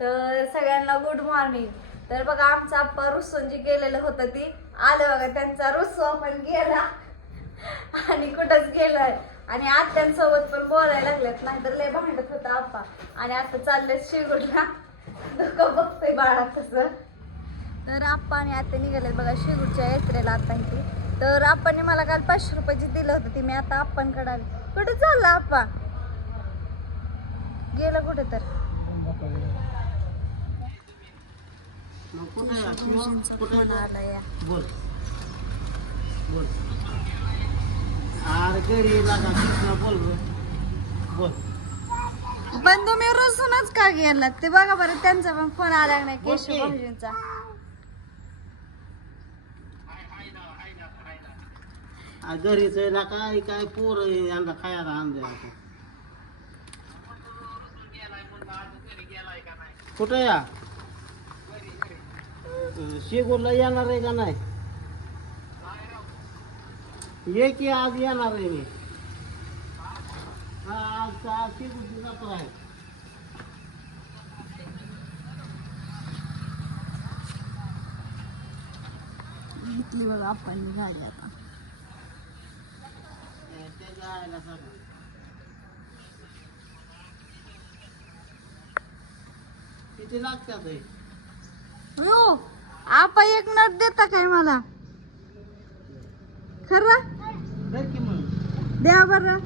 तर सगळ्यांना good morning तर बघा आमचा आप्पा रुसून जी गेलेलं होतं ती. आलं बघा त्यांचा रुसो पण गेला. आणि कुठंच गेलाय. आणि आत्यांसोबत पण बोलायला लागलेत नाहीतर लय भांडत होता आप्पा. आणि आता चालले शिगुडला. दुःख बघतोय बाळा तसं. तर आप्पा आणि आत्या निघालेत बघा शिगुडच्या यात्रेला आता तर आप्पाने मला काल पाचशे रुपयाची दिलं होतं ती. मी आता आप्पांकडे आली. कुठे चालला आप्पा? गेलं कुठे तर? बोल बोल अरे घरी लागा कृष्णा बोल. बोल पण तुम्ही रुसूनच का गेलात ते बघा बरं त्यांचा पण फोन आला नाही केशव. भाऊजींचा घरीच ना काय काय पोर यांना खायला आणले कुठं या शेगूरला येणार आहे का नाही? ये की आज येणार आहे मी. आज आज शेगूरची जातो आहे. घेतली बघा आपण गाडी आता. किती लागतात आपा एक नट देता काय मला? खरं? द्या बरं.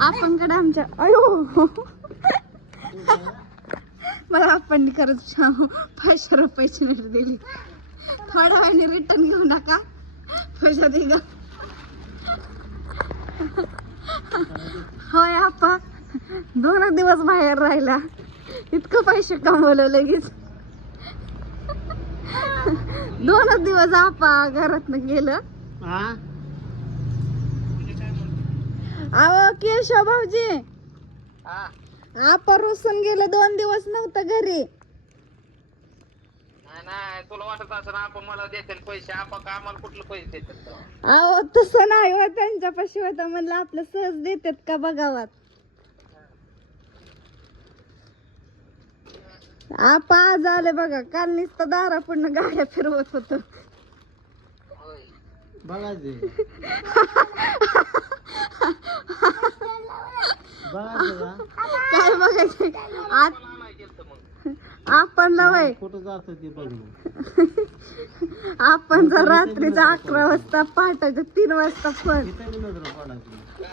आपणकडे आमच्या अयो. मला आपण खरंच छान पाचशे रुपयाची नोट दिली. थोड्या वेळाने रिटर्न घेऊ नका. पैसे दे ग. होय आपा. दोन दिवस बाहेर राहिला. इतकं पैसे कमवलं लगेच. दोनच दिवस आपा घरात गेलं. अहो केशव भाऊजी. आपा रुसून गेलं दोन दिवस नव्हतं घरी. नाही तुला वाटत असं आपण मला देतील पैसे आपण आम्हाला कुठले पैसे देतात अहो तसं नाही हो त्यांच्यापाशी होतं म्हणलं आपलं सहज देतात का बघावात आपा आज आले बघा काल नुसतं दारा पूर्ण गाड्या फिरवत होत. काय बघायचे आत आपण वय कुठं जात ते बघ मग. आपण जर रात्रीचा अकरा वाजता पहाटाच्या तीन वाजता पण इथं बी नजर पडायची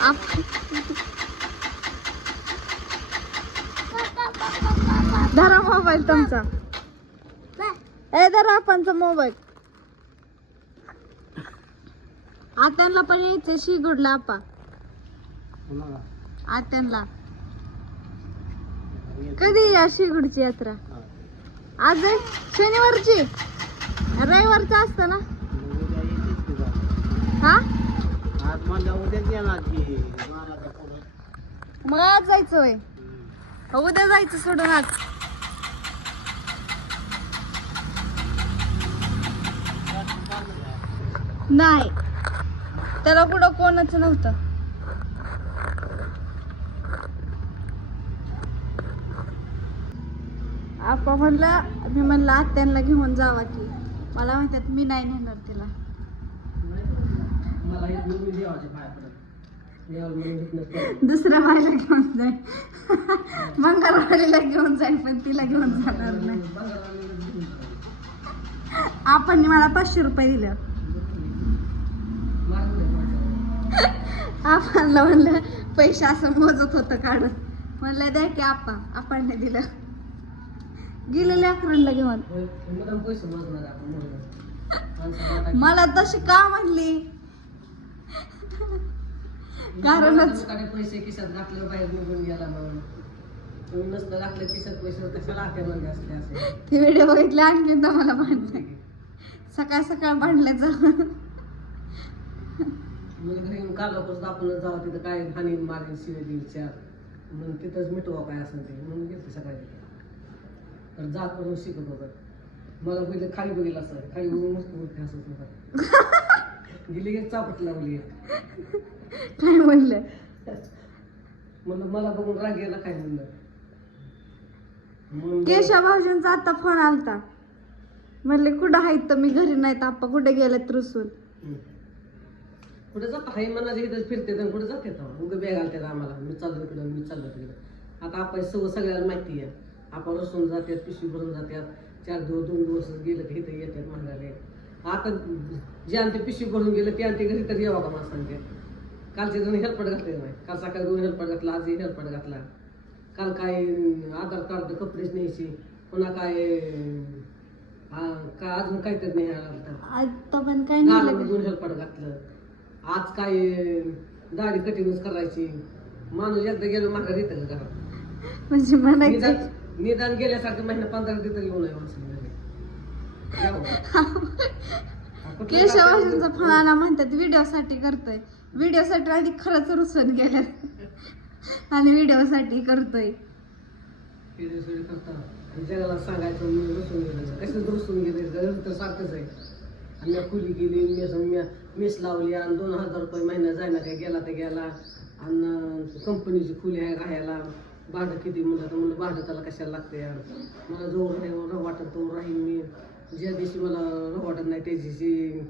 आप- धरा मोबाईल तुमचा ए धरा आपणचा मोबाईल आत्यांना पण यायचं शिगुडला आपा? आत्यांना कधी या शिगुडची यात्रा. आज आहे शनिवारची रविवारचं असतं ना. हा आज म्हणलं उद्याच येणार की महाराजा पुढं. मग आज जायचं होय हम्म. उद्या जायचं सोडून आज. नाही. त्याला कुठं कोणच नव्हतं. आपा म्हणला मी म्हणलं आत्यांना घेऊन जावा की. मला म्हणतात मी नाही नेणार तिला. दुसऱ्या बाईला घेऊन जाईल मंगळवारीला घेऊन जाईल पण तिला घेऊन जाणार नाही. आपण मला पाचशे रुपये दिले. आपण म्हणलं पैसे असं मोजत होतं काढून. म्हणलं द्या की आपा आपण दिलं. गेलेले अकरांना घेऊन. मला तशी का म्हणली? कारणच. पैसे खिशात घातलं बाहेर निघून गेला म्हणून. तुम्ही नसतं घातलं खिशात पैसे कशाला असले असे? ते व्हिडिओ बघितले आणखी मला भांडले सकाळ सकाळ भांडले जाऊन. मग घरी येऊन जावं तिथं काय हानी मारेल शिवे देईल चार मग तिथंच मिटवा काय असेल ते. म्हणून घेतलं सकाळी. तर जा करून शिकत होतं. मला पहिले खाली बघितलं असं खाली बघून मस्त होता. गेली की चापट लावली. काय म्हणलं? म्हणलं मला बघून राग गेला काय म्हणलं? केशव भाऊजींचा आता फोन आलता. म्हणले कुठं आहेत तर मी घरी नाहीत आप्पा कुठे गेलेत रुसून. कुठे जात? आहे मनाच्या इथं फिरते आणि कुठे जाते उगं बॅग घालतात आम्हाला. मी चाललो तिकडं मी चाललो तिकडं. आता आपण सगळं सगळ्याला माहिती आहे. आपण रसून जातात पिशवी भरून जातात. चार दिवस दोन दिवस गेलं की इथं येतात मागायला आता जे आणते पिशवी भरून गेलं ते आणते घरी तर यावं का मला सांगते कालचे जण हेल्पट घातले नाही काल सकाळी दोन हेल्पट घातला आज एक हेल्पट घातला. काल काय आधार कार्ड कपडेच न्यायची. पुन्हा काय काय अजून काहीतरी नाही आता. पण काय दोन हेल्पट घातलं. आज काय दाढी कटिंगच करायची. माणूस एकदा गेलो माघार येतं का घरात? म्हणजे म्हणायचं. निदान गेल्यासारखं महिना पंधरा तिथं येऊ नये माणसाने केशव काय- भाऊजींचा आला म्हणतात व्हिडिओ साठी करतोय. व्हिडिओ साठी आधी खरंच रुसून गेले आणि व्हिडिओ साठी करतोय. करता. आणि जगाला सांगायचं मी रुसून गेलं कसं रुसून गेलं तर सारखंच आहे. आणि खुली गेली मेस मेस लावली आणि दोन हजार रुपये महिना जायला काय? गेला तर गेला. आणि कंपनीची खुली आहे राहायला. भाडं किती? म्हणलं तर म्हणलं भाडं त्याला कशाला लागते यार? मला जो राह वाटत तो राहील मी. ज्या दिवशी मला वाटत नाही त्या दिवशी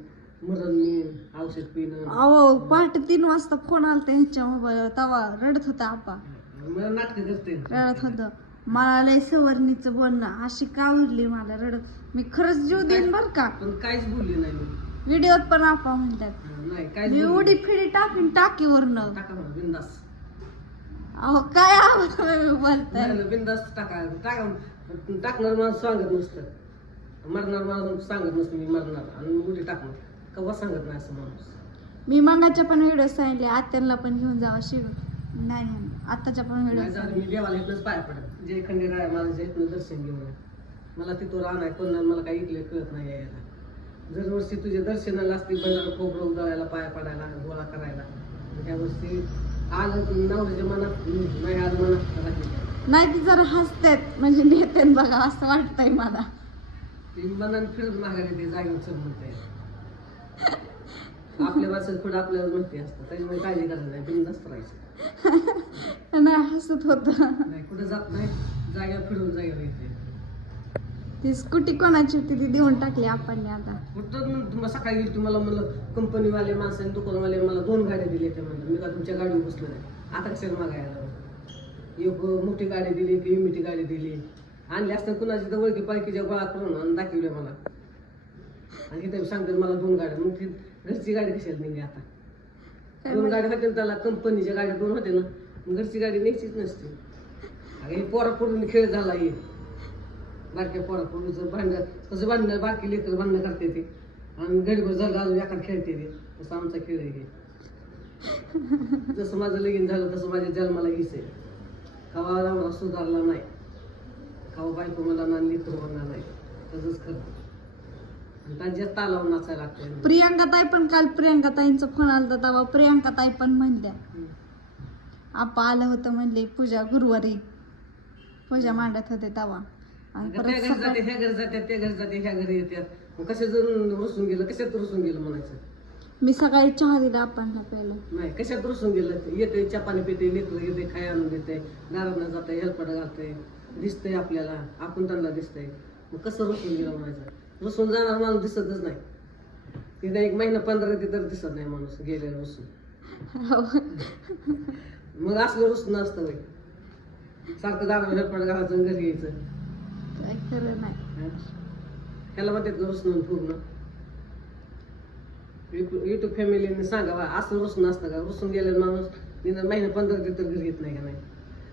मरण मी औषध पिणं. अहो पहाटे तीन वाजता फोन आलता ह्याच्या मोबाईल तवा रडत होता आपा मला नाटकं करते. रडत होत. मला लय सवर्णीचं बोलणं अशी का उरली मला रडत? मी खरंच जीव देईन बर का? पण काहीच बोलली नाही मी. व्हिडिओत पण आपा म्हणतात नाही काहीच मी बोलली उडी फिडी टाकीन टाकीवरनं. टाका म्हणा बिंदास अहो काय तुम्ही बोलताय? बिंदास टाका टाका. टाकणार माणूस सांगत नसतं. मरणार माणूस सांगत नसतं मी मरणार. आणि उडी टाकणार कवा सांगत नाही असं माणूस? मी मागाच्या पण व्हिडिओ सांगितले आत्यांना पण घेऊन जावा शिव नाही नाही आताच्या पण नाही व्हिडिओ झालं मी देवाला इथनंच पाया पडत. जे खंडेर आहे माझं इथनं दर्शन घेऊन ये. मला तिथं राहणार कोण नाही मला काही इथले कळत नाही यायला. दरवर्षी तुझे दर्शनाला असते बंधारा खोबरं उधळायला पाया पडायला गोळा करायला त्या वर्षी आलं नवऱ्याच्या मनात नाही आलं मनात राहिलं. नाही ती जरा हसतात म्हणजे नेते बघा असं वाटतंय मला. ती मनाने फिरत माघारी ते जागेवर चल म्हणते. आपल्या माणसात पुढे आपल्याला माहिती असतं त्याच्यामुळे काळजी करायची नाही बिनधास्त राहायचं. नाही हसत होत. नाही कुठे जात नाही जागेवर फिरून जागेवर येते. ती स्कूटी कोणाची होती ती देऊन टाकली आपण आता. कुठं तुम्हाला सकाळी तुम्हाला म्हणलं कंपनीवाले माणसाने दुकानवाले मला दोन गाड्या दिल्या त्या म्हणलं. मी का तुमच्या गाडीवर बसलो नाही? आता कशाला मागायला एक मोठी गाडी दिली एक इमिटी गाडी दिली. आणली असताना कुणाची तर ओळखी पाळखीच्या गोळा करून आणि दाखवल्या मला. आणि इथे सांगतात मला दोन गाड्या मग ती घरची गाडी कशाला नेली आता? दोन. गाड्या होत्या ना त्याला कंपनीच्या गाड्या दोन होत्या ना मग घरची गाडी न्यायचीच नसते. अगं हे पोरा पडून खेळ झाला हे. बारक्या पोरा पडूचं भांडण कसं भांडणं बारकी लेकर भांडणं करते ते. आणि गडीभर झालं अजून एका खेळते ते. तसं आमचा खेळ आहे हे. जसं माझं लगीन झालं तसं माझ्या जन्माला हीच आहे. कवा सुधारला नाही. कवा बायको मला ना लेकर म्हणणार नाही. तसंच करतो आणि त्यांच्या तालावर नाचायला लागतं प्रियांका ताई पण काल प्रियांका ताईंचा फोन आलता तेव्हा प्रियांका ताई पण म्हणल्या. आपा आलं होतं म्हणले पूजा गुरुवारी. पूजा मांडत होते तेव्हा. त्या घरी जाते ह्या घरी जातात त्या घरी जाते ह्या घरी येतात मग कशा जण रुसून गेलं कशात रुसून गेलं म्हणायचं? मी सकाळी चहा दिला आपणला नाही कशात रुसून गेलं? येते चपानी पिते लेकर येते खाय आणून देते दारांना जाते हेल्पड घालते दिसतंय आपल्याला आपण त्यांना दिसतंय. मग कसं रुसून गेलं म्हणायचं? रुसून जाणार माणूस दिसतच नाही. तिथे एक महिना पंधरा तर दिसत नाही माणूस गेले रुसून मग असलं रुसून असतं बाई. सारखं हेल्पड घालायचं आणि घरी यायचं. काय खरं नाही. ह्याला म्हणतात रुसणं पूर्ण. युट्यूब फॅमिलीने सांगावा असं रुसून असतं का? रुसून गेलेला माणूस निदान महिना पंधरा ते तर घरी येत नाही का नाही?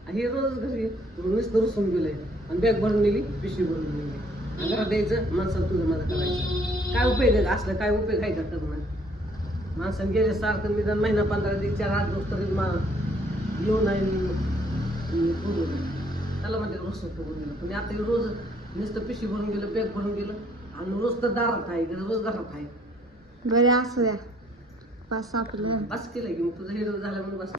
हे रोज घरी येत. नुसतं रुसून गेलंय. आणि बॅग भरून नेली पिशवी भरून नेली. आणि घरात द्यायचं माणसाला तुझं माझं करायचं. काय उपयोग आहे असलं काय उपयोग आहे का करणं माणसाने गेले सारखं निदान महिना पंधरा ते चार आठ दिवस तरी मा येऊ नाही त्याला म्हणते रोज बघून गेलं पण आता रोज नुसतं पिशवी भरून गेलं बॅग भरून गेलं आणि रोज तर दारात आहे रोज घरात आहे. बरे असू द्या. बस आपलं. बस केलं की मग तुझं हिरो झालं म्हणून बस